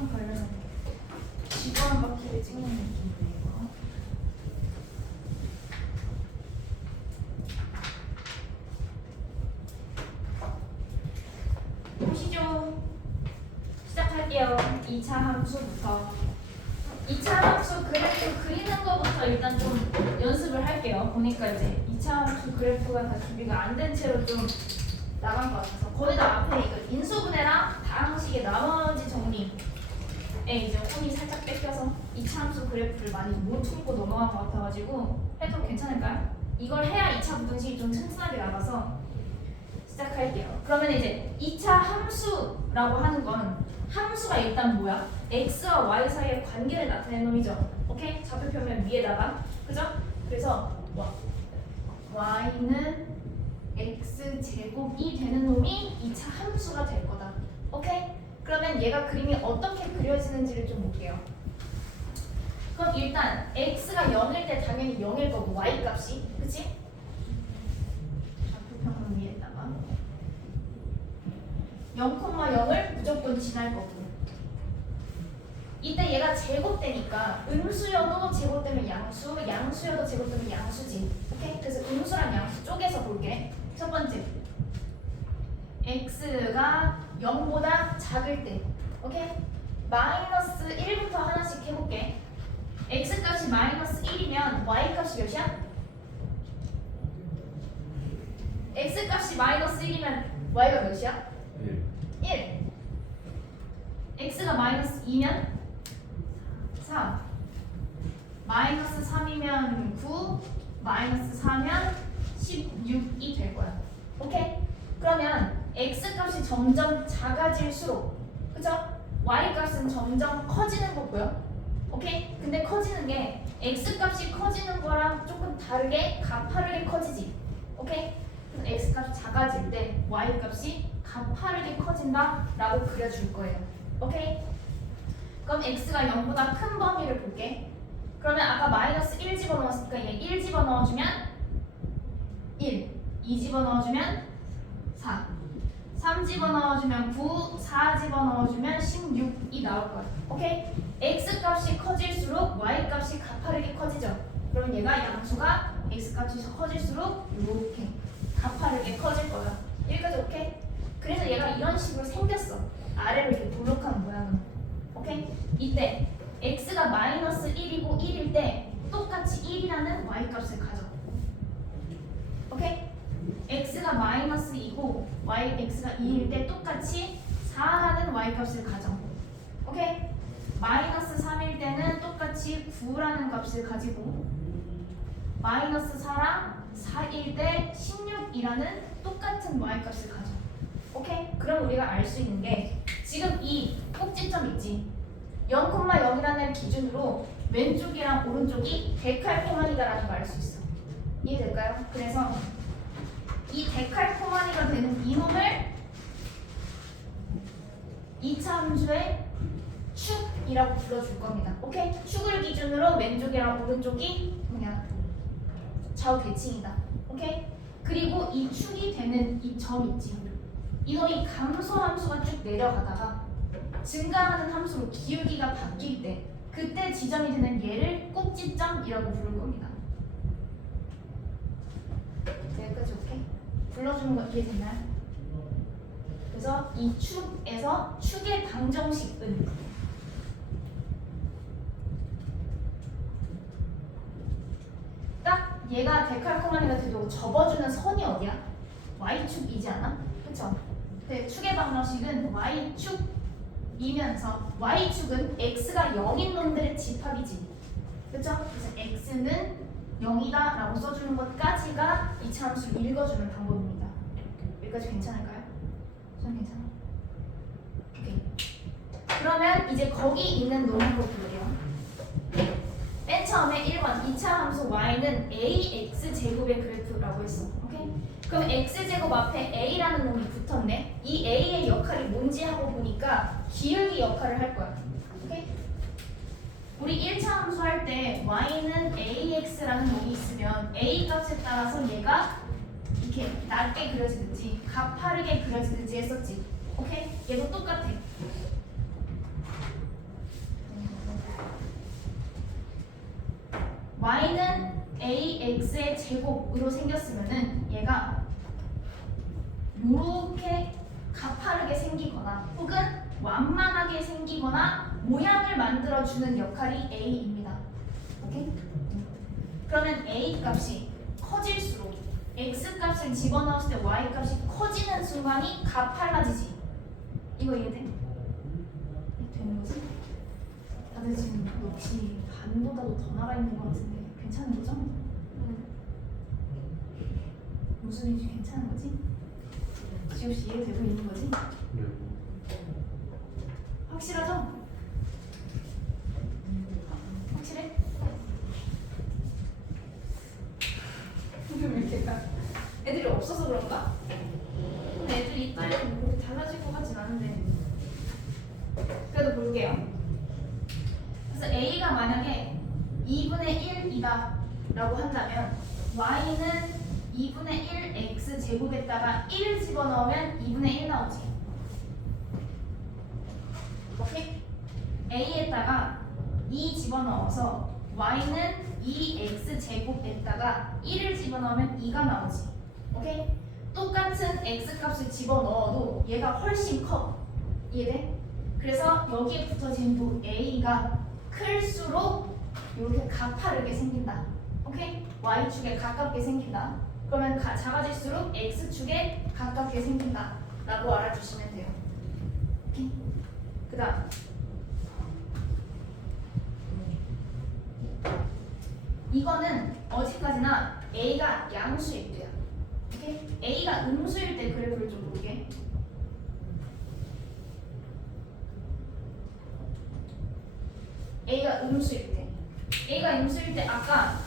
시간 걸려서 지구 한 바퀴를 찍는 느낌이에요. 보시죠. 시작할게요. 2차 함수부터. 2차 함수 그래프 그리는 거부터 일단 좀 연습을 할게요. 보니까 이제 2차 함수 그래프가 다 준비가 안 된 채로 좀 나간 것 같아서 거기다 앞에 이거 인수분해랑 다항식의 나머지 정리에 이제 혼이 살짝 뺏겨서 2차 함수 그래프를 많이 못 풀고 넘어간 것 같아가지고 해도 괜찮을까요? 이걸 해야 2차 부등식이 좀 튼튼하게 나가서 시작할게요. 그러면 이제 2차 함수라고 하는 건 함수가 일단 뭐야? x와 y 사이의 관계를 나타내는 놈이죠. 오케이? 좌표표면 위에다가 그죠? 그래서 y는 x제곱이 되는 놈이 2차 함수가 될 거다. 오케이? 그러면 얘가 그림이 어떻게 그려지는지를 좀 볼게요. 그럼 일단 x가 0일 때 당연히 0일 거고 y 값이 그치? 좌표평면 위에다가 0,0을 무조건 지날 거고 이때 얘가 제곱되니까 음수여도 제곱되면 양수, 양수여도 제곱되면 양수지. 오케이? 그래서 음수랑 양수 쪼개서 볼게. 첫 번째 x가 0보다 작을 때 오케이? 마이너스 1부터 하나씩 해볼게. x값이 마이너스 1이면 y값이 몇이야? x값이 마이너스 1이면 y가 몇이야? 1. x가 마이너스 2면 4. 마이너스 3이면 9. 마이너스 4면 16이 될 거야. 오케이? 그러면 x값이 점점 작아질수록 그죠? y값은 점점 커지는 거고요. 오케이? 근데 커지는 게 x값이 커지는 거랑 조금 다르게 가파르게 커지지. 오케이? 그래서 x값이 작아질 때 y값이 가파르게 커진다 라고 그려줄 거예요. 오케이? 그럼 x가 0보다 큰 범위를 볼게. 그러면 아까 마이너스 1 집어넣었으니까 얘 1 집어넣어주면 1, 2 집어넣어주면 4, 3 집어넣어주면 9, 4 집어넣어주면 16이 나올 거야. 오케이? x값이 커질수록 y값이 가파르게 커지죠. 그럼 얘가 양수가 x값이 커질수록 이렇게 가파르게 커질 거야. 여기까지 오케이? 그래서 얘가 이런 식으로 생겼어. 아래로 이렇게 볼록한 모양은. 오케이? 이때 x가 마이너스 1이고 1일 때 똑같이 1이라는 y값을 가져. 오케이? x가 마이너스 2고 x가 2일 때 똑같이 4라는 y값을 가져. 오케이? 마이너스 3일 때는 똑같이 9라는 값을 가지고 마이너스 4랑 4일 때 16이라는 똑같은 y값을 가져. 오케이? 그럼 우리가 알 수 있는 게 지금 이 꼭지점 있지? 0,0이라는 기준으로 왼쪽이랑 오른쪽이 데칼코마니다라는 걸 알 수 있어. 이해될까요? 그래서 이 데칼코마니가 되는 이놈을 2차 함수의 축이라고 불러줄 겁니다. 오케이? 축을 기준으로 왼쪽이랑 오른쪽이 뭐냐? 좌우 대칭이다. 오케이? 그리고 이 축이 되는 이 점 있지? 이놈이 감소 함수가 쭉 내려가다가 증가하는 함수로 기울기가 바뀔 때 그때 지점이 되는 얘를 꼭지점이라고 부를 겁니다. 여기까지 오케이? 불러주는 거 이해됐나요? 그래서 이 축에서 축의 방정식은 딱 얘가 데칼코마니가 되도록 접어주는 선이 어디야? y축이지 않아? 그쵸? 근데 축의 방정식은 y축이면서 y축은 x가 0인 놈들의 집합이지. 그쵸? 그래서 x는 0이다 라고 써주는 것까지가 2차 함수를 읽어주는 방법입니다. 여기까지 괜찮을까요? 저는 괜찮아. 오케이. 그러면 이제 거기 있는 놈 한번 볼게요. 맨 처음에 1번 2차 함수 y는 ax제곱의 그래프라고 했어. 오케이? 그럼 x제곱 앞에 a라는 놈이 붙었네. 이 a의 역할이 뭔지 하고 보니까 기울기 역할을 할 거야. 오케이? 우리 1차 함수 할 때 y는 ax라는 놈이 있으면 a 값에 따라서 얘가 이렇게 낮게 그려지든지 가파르게 그려지든지 했었지. 오케이? 얘도 똑같아. x의 제곱으로 생겼으면은 얘가 요렇게 가파르게 생기거나 혹은 완만하게 생기거나 모양을 만들어주는 역할이 a입니다. 오케이? 그러면 a 값이 커질수록 x 값을 집어넣었을 때 y 값이 커지는 순간이 가팔라지지. 이거 이해돼? 되는 거지? 다들 지금 역시 반보다도 더 나가 있는 것 같은데 괜찮은 거죠? 무슨 일인지 괜찮은 거지? 지우 씨 이해되고 있는 거지? 네. 확실하죠? 확실해? 왜 이렇게 애들이 없어서 그런가? 근데 애들이 이빨이 그렇게 달라질 것 같진 않은데 그래도 볼게요. 그래서 A가 만약에 2분의 1이다 라고 한다면 Y는 2분의 1 X 제곱에다가 1 집어넣으면 2분의 1 나오지. 오케이? A에다가 2 집어넣어서 Y는 2X 제곱에다가 1을 집어넣으면 2가 나오지. 오케이? 똑같은 X 값을 집어넣어도 얘가 훨씬 커. 이해돼? 그래서 여기에 붙어진 또 A가 클수록 이렇게 가파르게 생긴다. 오케이? Y축에 가깝게 생긴다. 그러면 작아질수록 X축에 가깝게 생긴다 라고 알아주시면 돼요. 오케이? 그 다음 이거는 어디까지나 A가 양수일 때야. 오케이? A가 음수일 때 그래프를 좀 볼게. A가 음수일 때 아까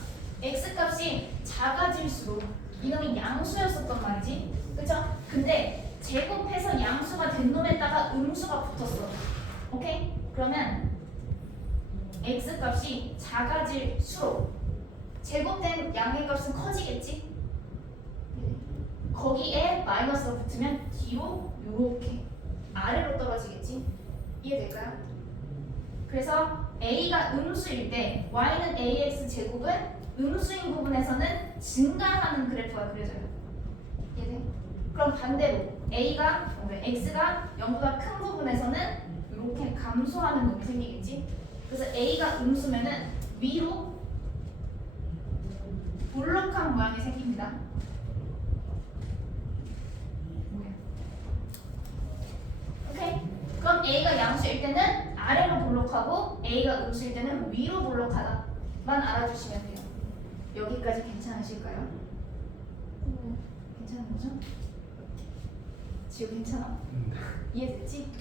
X값이 작아질수록 이놈이 양수였었단 말이지. 그쵸? 근데 제곱해서 양수가 된 놈에다가 음수가 붙었어. 오케이? 그러면 X값이 작아질수록 제곱된 양의 값은 커지겠지? 거기에 마이너스가 붙으면 뒤로 요렇게 아래로 떨어지겠지? 이해될까요? 그래서 A가 음수일 때 Y는 AX 제곱은 음수인 부분에서는 증가하는 그래프가 그려져요. 이해돼? 그럼 반대로 X가 0보다 큰 부분에서는 이렇게 감소하는 놈이 생기겠지? 그래서 A가 음수면은 위로 볼록한 모양이 생깁니다. 오케이? 그럼 A가 양수일 때는 아래로 볼록하고 A가 음수일 때는 위로 볼록하다만 알아주시면 돼요. 여기까지 괜찮으실까요? 괜찮은 거죠? 지우 괜찮아? 이해됐지?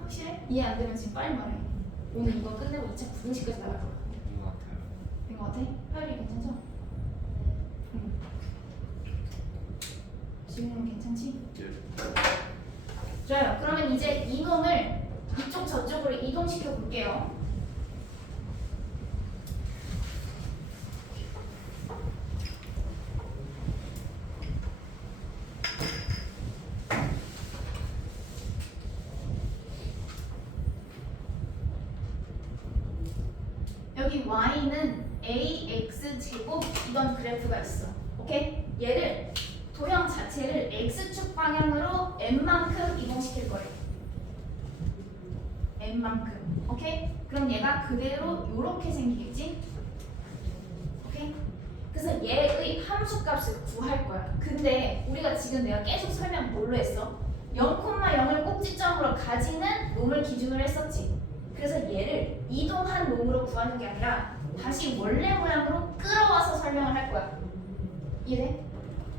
확실해? 이해 안 되면 지금 빨리 말해. 오늘 이거 끝내고 2차 부등식까지 나갈 거야. 된 거 같아? 하율이 괜찮죠? 응. 지우는 괜찮지? 좋아요. 그러면 이제 이놈을 이쪽 저쪽으로 이동시켜 볼게요. 여기 y는 ax 제곱 이런 그래프가 있어. 오케이? 얘를 도형 자체를 x축 방향으로 n만큼 이동시킬 거예요. n만큼. 오케이? 그럼 얘가 그대로 요렇게 생기겠지? 오케이? 그래서 얘의 함수값을 구할 거야. 근데 우리가 지금 내가 계속 설명 뭘로 했어? 0,0을 꼭지점으로 가지는 놈을 기준으로 했었지. 그래서 얘를 이동한 놈으로 구하는 게 아니라 다시 원래 모양으로 끌어와서 설명을 할 거야. 이해돼?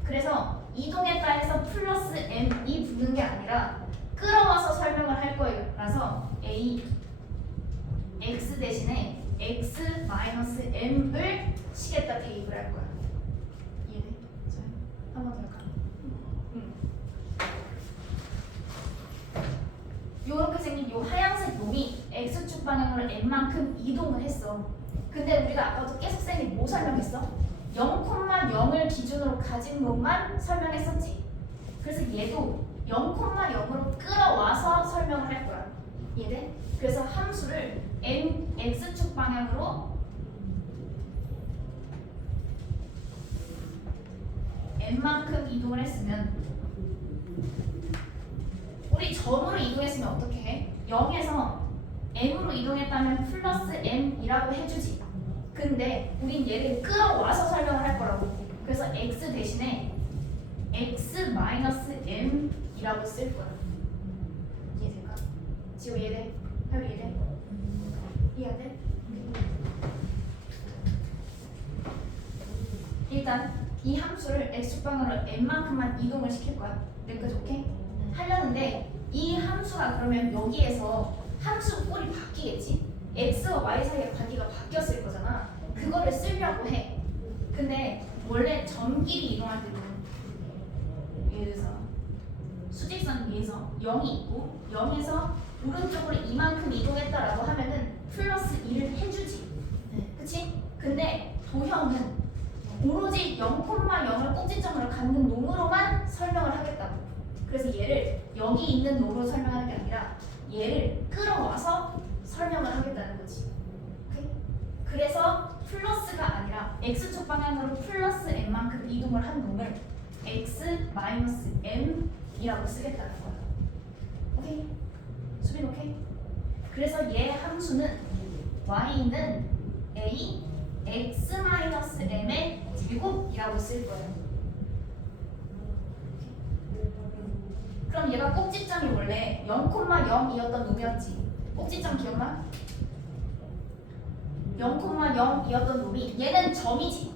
그래서 이동했다 해서 플러스 m이 붙는 게 아니라 끌어와서 설명을 할 거예요. 라서 a x 대신에 x 마이너스 m을 식에다 대입을 할 거야. 이해돼? 자, 한 번 더 할까? 요렇게 생긴 요 하얀색 놈이 x축 방향으로 n만큼 이동을 했어. 근데 우리가 아까도 계속 쌤이 뭐 설명했어? 0,0을 기준으로 가진 놈만 설명했었지. 그래서 얘도 0,0으로 끌어와서 설명을 할 거야. 이해돼? 그래서 함수를 x축 방향으로 n만큼 이동을 했으면 우리 점으로 이동했으면 어떻게 해? 0에서 m으로 이동했다면 플러스 m이라고 해주지. 근데 우린 얘를 끌어와서 설명을 할 거라고. 그래서 x 대신에 x 마이너스 m이라고 쓸 거야. 이해될까? 지호 이해돼? 하유 이해돼? 이해돼? 일단 이 함수를 x축방으로 n만큼만 이동을 시킬 거야. 여기까지 오케이? 하려는데 이 함수가 그러면 여기에서 함수 꼴이 바뀌겠지? x와 y 사이의 관계가 바뀌었을 거잖아. 그거를 쓰려고 해. 근데 원래 점끼리 이동할 때는 예를 들어서 수직선 위에서 0이 있고 0에서 오른쪽으로 이만큼 이동했다라고 하면은 플러스 2를 해주지. 그치? 근데 도형은 오로지 0,0을 꼭지점으로 갖는 놈으로만 설명을 하겠다고. 그래서 얘를 여기 있는 놈으로 설명하는 게 아니라 얘를 끌어와서 설명을 하겠다는 거지. 오케이? 그래서 플러스가 아니라 x축 방향으로 플러스 m만큼 이동을 한 놈을 x 마이너스 m이라고 쓰겠다는 거야. 오케이? 수빈 오케이? 그래서 얘 함수는 y는 a x 마이너스 m의 제곱이라고 쓸 거예요. 그럼 얘가 꼭지점이 원래 0,0이었던 놈이었지. 꼭지점 기억나? 0,0이었던 놈이 얘는 점이지.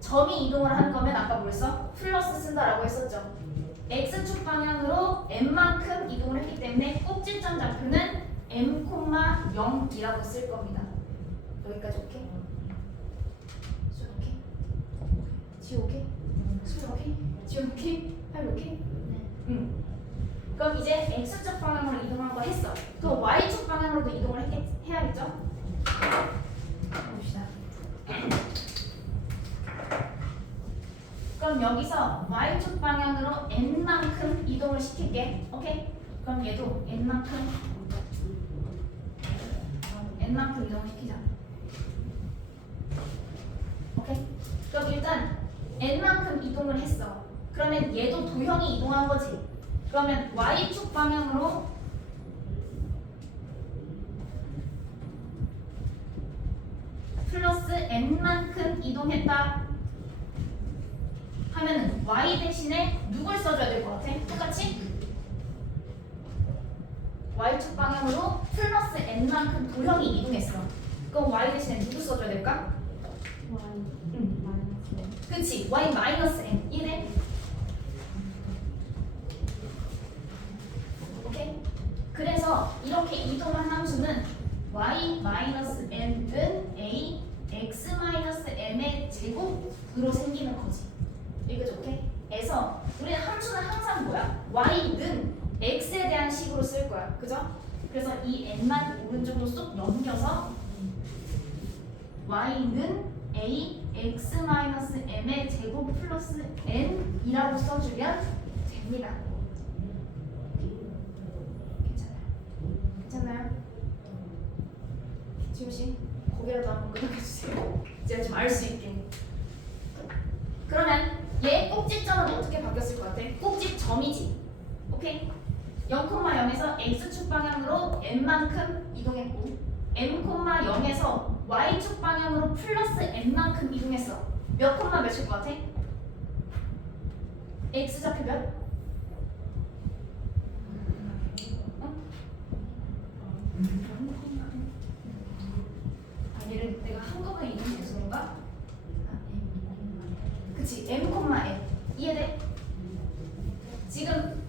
점이 이동을 하는 거면 아까 뭘 써? 플러스 쓴다라고 했었죠. x축 방향으로 m만큼 이동을 했기 때문에 꼭지점 좌표는 m,0이라고 쓸 겁니다. 여기까지 오케이? 수 오케이? 지 오케이? 수 오케이? 지 오케이? 할 오케이? 네. 응. 그럼 이제 x축 방향으로 이동한 거 했어. 또 y축 방향으로도 이동을 해야겠죠? 봅시다. 그럼 여기서 y축 방향으로 n만큼 이동을 시킬게. 오케이? 그럼 얘도 n만큼 이동을 시키자. 오케이? 그럼 일단 n만큼 이동을 했어. 그러면 얘도 도형이 이동한 거지. 그러면 y축 방향으로 플러스 n만큼 이동했다 하면은 y 대신에 누굴 써줘야 될 것 같아? 똑같이? y축 방향으로 플러스 n만큼 도형이 이동했어. 그럼 y 대신에 누구 써줘야 될까? 그치? y 마이너스 n 이래? 오케이? 그래서 이렇게 이동한 함수는 y 마이너스 n은 a x 마이너스 m의 제곱으로 생기는 거지. 이거죠, 오케이? 에서 우리는 함수는 항상 뭐야? y는 x에 대한 식으로 쓸 거야, 그죠? 그래서 이 n만 오른쪽으로 쏙 넘겨서 y는 a x 마이너스 m의 제곱 플러스 n이라고 써주면 됩니다. 괜찮나요? 지우 씨, 고개라도 한번 끄덕여주세요. 제가 좀 알 수 있게. 그러면 얘 꼭지점은 어떻게 바뀌었을 것 같아? 꼭지점이지. 오케이? 0,0에서 x축 방향으로 n만큼 이동했고 m,0에서 y축 방향으로 플러스 n만큼 이동했어. 몇 콤마 몇일 것 같아? x좌표 몇? 얘를 내가 한꺼번에 이동해서 그런가? 그치, m, n 이해돼? 지금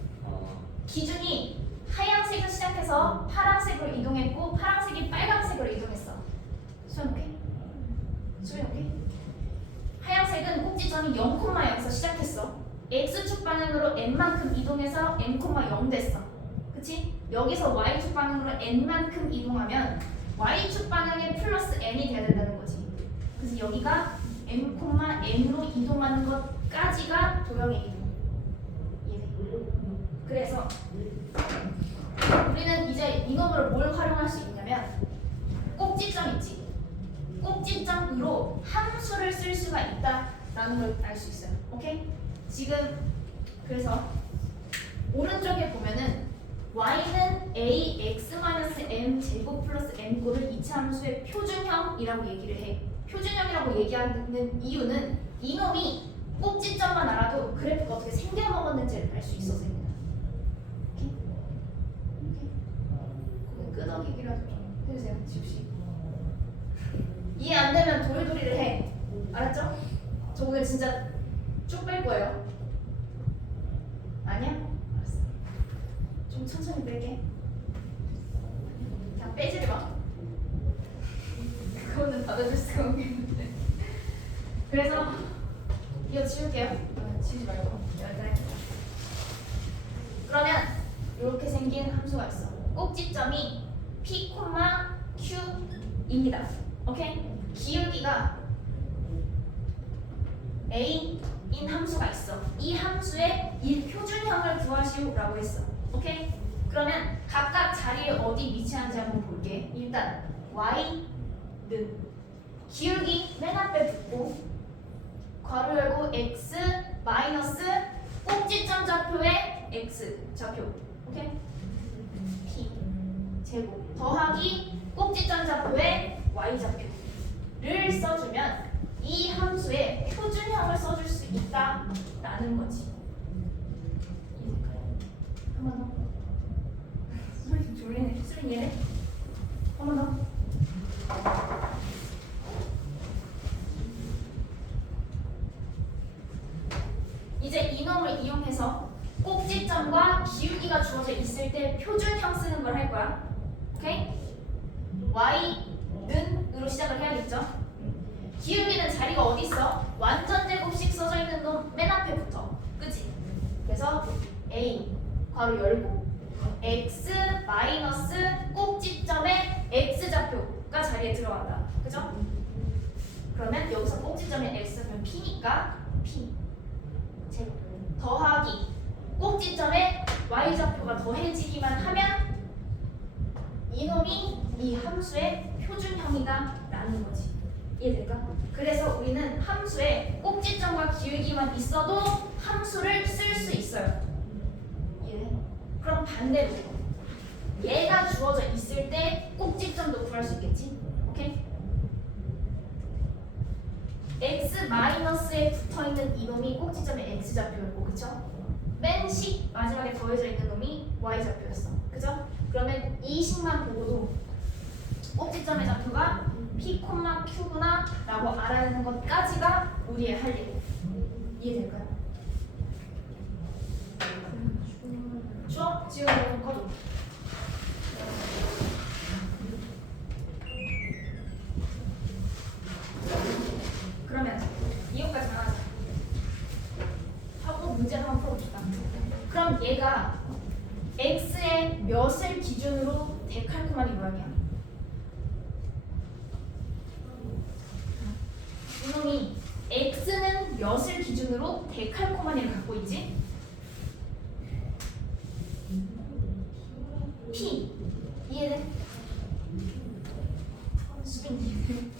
기준이 하얀색으로 시작해서 파란색으로 이동했고 파란색이 빨간색으로 이동했어. 수연 오케이? 수연 오케이? 하얀색은 꼭지점이 0,0에서 시작했어. x축 방향으로 n만큼 이동해서 n,0 됐어. 그치? 여기서 y축 방향으로 n만큼 이동하면 y축 방향에 플러스 n이 돼야 된다는 거지. 그래서 여기가 m,n으로 이동하는 것까지가 도형의 이동. 이해돼? 그래서 우리는 이제 이놈으로 뭘 활용할 수 있냐면 꼭지점 있지. 꼭지점으로 함수를 쓸 수가 있다라는 걸 알 수 있어요. 오케이? 지금 그래서 오른쪽에 보면은 y는 ax-m 제곱 플러스 n꼴을 이차 함수의 표준형이라고 얘기를 해. 표준형이라고 얘기하는 이유는 이놈이 꼭지점만 알아도 그래프가 어떻게 생겨먹었는지를 알 수 있어서입니다. 오케이? 오케이. 끄덕이기라도 좀 해주세요, 지우씨. 이해 안 되면 도리도리를 해. 알았죠? 저 오늘 진짜 쭉 뺄 거예요. 아니야? 알았어. 좀 천천히 뺄게. 그냥 빼지를 마. 그거는 받아줄 수가 없겠는데. 그래서 이거 지울게요. 지우지 말고. 그래. 그러면 이렇게 생긴 함수가 있어. 꼭지점이 p, q입니다. 오케이? 기울기가 a인 함수가 있어. 이 함수의 이 표준형을 구하시오라고 했어. 오케이? 그러면 각각 자리에 어디 위치하는지 한번 볼게. 일단 y는 기울기 맨 앞에 붙고 괄호 열고 x 마이너스 꼭지점 좌표의 x 좌표. 오케이? p 제곱 더하기 꼭지점 좌표의 y 좌표를 써주면 이 함수의 표준형을 써줄 수 있다라는 거지. 한 번 더. 소리 좀 졸리네. 수린 얘네. 한 번 더. 이제 이놈을 이용해서 꼭지점과 기울기가 주어져 있을 때 표준형 쓰는 걸 할 거야. 오케이? y는으로 시작을 해야겠죠? 기울기는 자리가 어디 있어? 완전 제곱식 써져 있는 놈 맨 앞에 붙어. 그치? 그래서 a 괄호 열고 x 마이너스 꼭지점의 x 좌표가 자리에 들어간다. 그죠? 그러면 여기서 꼭지점의 x는 p니까 p 제곱 더하기 꼭지점의 y 좌표가 더해지기만 하면 이놈이 이 함수의 표준형이다 라는 거지. 이해될까? 그래서 우리는 함수에 꼭지점과 기울기만 있어도 함수를 쓸 수 있어요. 이해돼? 그럼 반대로 얘가 주어져 있을 때 꼭지점도 구할 수 있겠지? 오케이? x-에 붙어있는 이놈이 꼭지점의 x좌표였고 그쵸? 맨식 마지막에 더해져 있는 놈이 y좌표였어. 그죠? 그러면 이 식만 보고도 꼭지점의 좌표가 p, q구나 라고 알아내는 것까지가 우리의 할 일. 이해될까요? 주어? 지금 이거 꺼줘. 그러면 이것까지 나가자. 하고 문제 한번 풀어봅시다. 그럼 얘가 x의 몇을 기준으로 데칼코마니 모양이야. 이놈이 x는 몇을 기준으로 데칼코마니를 갖고 있지? p 이해돼? 수빈님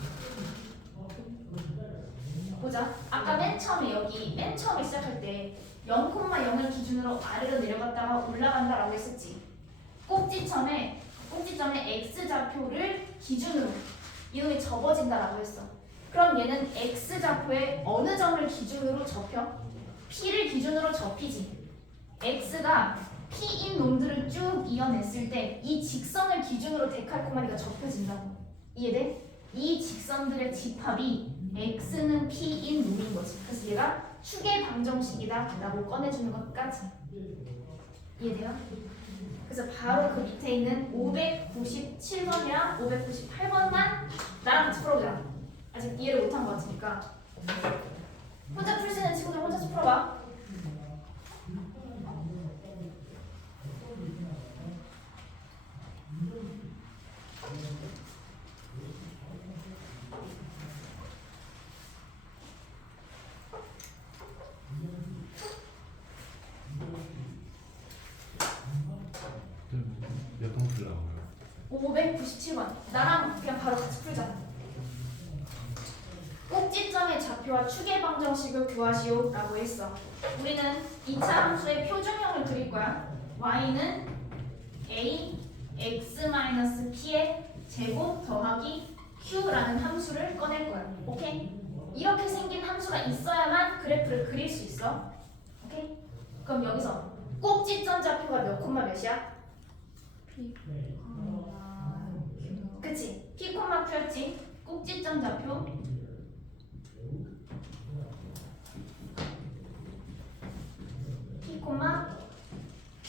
보자. 아까 맨 처음에 시작할 때 0,0을 기준으로 아래로 내려갔다가 올라간다라고 했었지. 꼭지점의 x 좌표를 기준으로 이놈이 접어진다라고 했어. 그럼 얘는 x 좌표의 어느 점을 기준으로 접혀? p를 기준으로 접히지. x가 p인 놈들을 쭉 이어냈을 때 이 직선을 기준으로 데칼코마니가 접혀진다고. 이해돼? 이 직선들의 집합이 x는 p인 놈인 거지. 그래서 얘가 축의 방정식이다 라고 꺼내주는 것까지. 이해돼요? 그래서 바로 그 밑에 있는 597번이랑 598번만 나랑 같이 풀어보자. 아직 이해를 못한 것 같으니까 혼자 풀 수 있는 친구들 혼자서 풀어봐. 몇 번 풀라고요? 597번 나랑 그냥 바로 같이 풀자. 꼭지점의 좌표와 축의 방정식을 구하시오 라고 했어. 우리는 2차 함수의 표준형을 그릴 거야. y는 a x-p의 제곱 더하기 q라는 함수를 꺼낼 거야. 오케이? 이렇게 생긴 함수가 있어야만 그래프를 그릴 수 있어. 오케이? 그럼 여기서 꼭지점 좌표가 몇 콤마 몇이야? 그치? p, q였지? 꼭지점 좌표 p,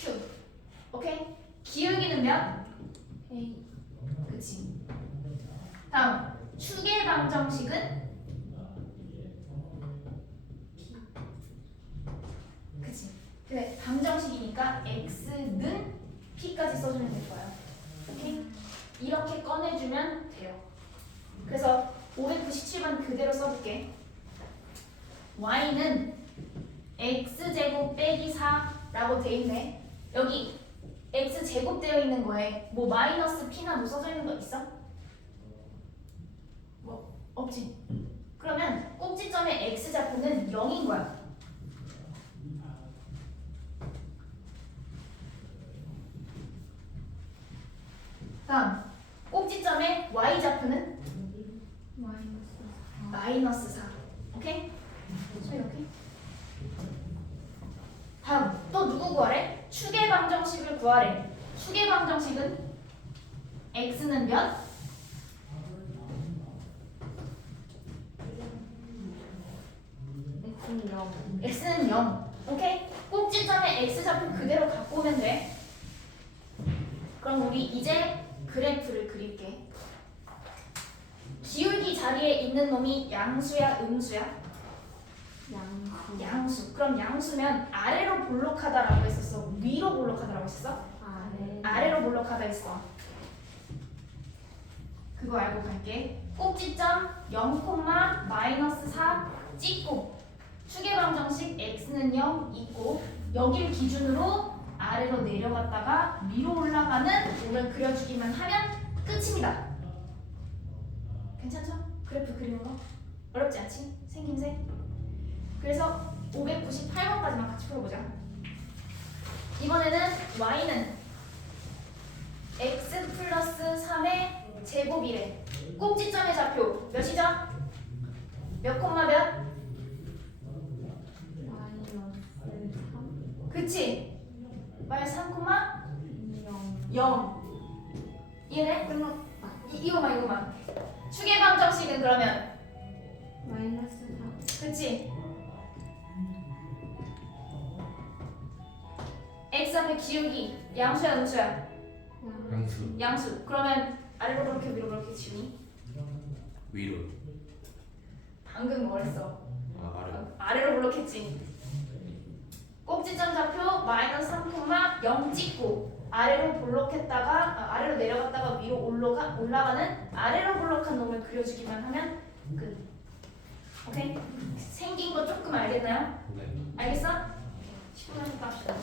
q. 오케이? 기울기는 몇? a. 그치? 다음 축의 방정식은? 그치? 근데 방정식이니까 x는 p까지 써주면 될 거야. 오케이? 이렇게 꺼내주면 돼요. 그래서 597번 그대로 써볼게. y는 x제곱 빼기 4라고 돼 있네. 여기 x제곱 되어 있는 거에 뭐 마이너스 p나 뭐 써져 있는 거 있어? 뭐 없지. 그러면 꼭지점의 x좌표는 0인 거야. 다음 꼭지점의 y좌표는 마이너스 4. 오케이? 이렇게. 다음 또 누구 구하래? 축의 방정식을 구하래. 축의 방정식은 x는 몇? x는 0. 오케이? 꼭지점의 x좌표 그대로 갖고 오면 돼. 그럼 우리 이제 그래프를 그릴게. 기울기 자리에 있는 놈이 양수야, 음수야? 양수. 그럼 양수면 아래로 볼록하다라고 했었어? 위로 볼록하다라고 했었어? 아래로 볼록하다 했어. 그거 알고 갈게. 꼭지점 0,-4 찍고 축의 방정식 x는 0 있고 여길 기준으로 아래로 내려갔다가 위로 올라가는 놈을 그려주기만 하면 끝입니다. 괜찮죠? 그래프 그리는 거? 어렵지 않지? 생김새? 그래서 598번까지만 같이 풀어보자. 이번에는 y는 x 플러스 3의 제곱이래. 꼭지점의 좌표 몇이죠? 몇 콤마 몇? 그치? 마이너스 3 콤마 0. 이해돼? 이거만. 축의 방정식은 그러면 마이너스 4. 그치? x 앞에 기울기 양수야 음수야? 양수. 그러면 아래로 그렇게 위로 그렇게 지우니? 위로. 방금 뭐랬어? 아래. 아래로 블록했지. 꼭지점 좌표 마이너스 3,0 찍고 아래로 블록했다가 아래로 내려갔다가 위로 올라가는 아래로 블록한 놈을 그려주기만 하면 끝. 오케이? 생긴 거 조금 알겠나요? 네. 알겠어? 10분 합시다.